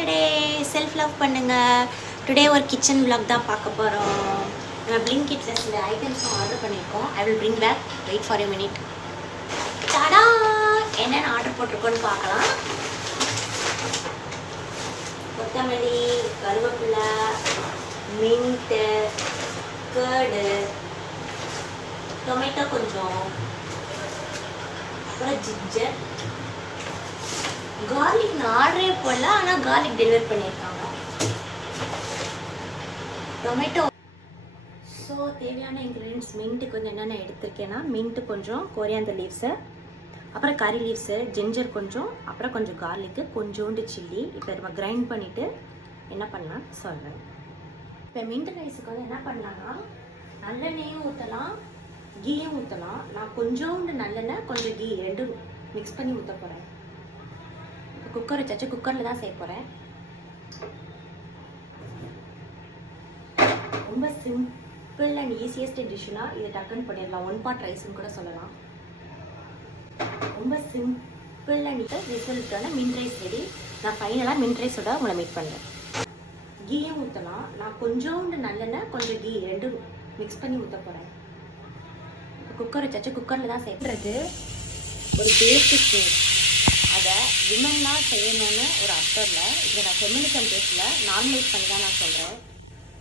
Saturday self love பண்ணுங்க. Today ஒரு kitchen vlog தான் பார்க்க போகிறோம். நம்ம Blinkitல சில ஐட்டம்ஸ் ஆர்டர் பண்ணியிருக்கோம். I will bring back. Wait for a minute. டடா, என்னென்ன ஆர்டர் போட்டிருக்கோன்னு பார்க்கலாம். கொத்தமல்லி, கருவேப்பிலை, மின்ட்டு, கேர்டு, டொமேட்டோ கொஞ்சம், அப்புறம் ஜிஞ்சர், கார்லிக் நான் ஆர்டரே போடல, ஆனால் கார்லிக் டெலிவர் பண்ணியிருக்காங்க. டொமேட்டோ. ஸோ தேவையான இன்க்ரீடியன்ஸ் மின்ட்டுக்கு கொஞ்சம் என்னென்ன எடுத்திருக்கேன்னா, மின்ட்டு கொஞ்சம், கொரியாண்டர் லீவ்ஸு, அப்புறம் கறி லீவ்ஸு, ஜிஞ்சர் கொஞ்சம், அப்புறம் கொஞ்சம் கார்லிக்கு, கொஞ்சோண்டு சில்லி. இப்போ நம்ம கிரைண்ட் பண்ணிவிட்டு என்ன பண்ணலாம் சொல்கிறேன். இப்போ மின்ட் ரைஸுக்கு வந்து என்ன பண்ணலான்னா, நல்லெண்ணெயும் ஊற்றலாம், கீயும் ஊற்றலாம். நான் கொஞ்சோண்டு நல்லெண்ணெய் கொஞ்சம் கீ ரெண்டும் மிக்ஸ் பண்ணி ஊற்ற போகிறேன். குக்கர் வச்சாச்சு, குக்கரில் தான் செய்ய போகிறேன். ரொம்ப சிம்பிள் அண்ட் ஈஸியஸ்ட் டிஷ்ஷுனா இது டக்குன்னு பண்ணிடலாம். ஒன் பார்ட் ரைஸ்ன்னு கூட சொல்லலாம். ரொம்ப சிம்பிள் அண்ட் ரிசல்ட்டான மின்ட் ரைஸ் ரெடி. நான் ஃபைனலாக மின்ட் ரைஸோட உங்களை மீட் பண்ணுறேன். கீயும் ஊற்றலாம். நான் கொஞ்சோண்டு நல்லெண்ணெய் கொஞ்சம் கீ ரெண்டும் மிக்ஸ் பண்ணி ஊற்ற போகிறேன். குக்கர் வச்சாச்சு, குக்கரில் தான் செய்யறது. ஒரு பேசிக் அதை விமன்லாம் செய்யணும்னு ஒரு அர்த்தமில் இதை நான் ஃபெமினிசம் பேஸில் நார்மலைஸ் பண்ணி தான் நான் சொல்கிறேன்.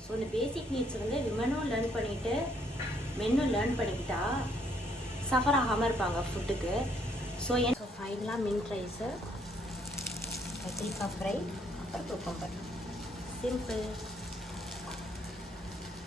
ஸோ இந்த பேசிக் நீட்ஸ் வந்து விமனும் லேர்ன் பண்ணிவிட்டு மென்னும் லேர்ன் பண்ணிக்கிட்டா சஃபர் ஆகாமல் இருப்பாங்க ஃபுட்டுக்கு. ஸோ ஃபைனலாக மின்ட் ரைஸு, கத்திரிக்காய் ஃப்ரை, அப்புறம் குக்கம்பர். சிம்பிள்.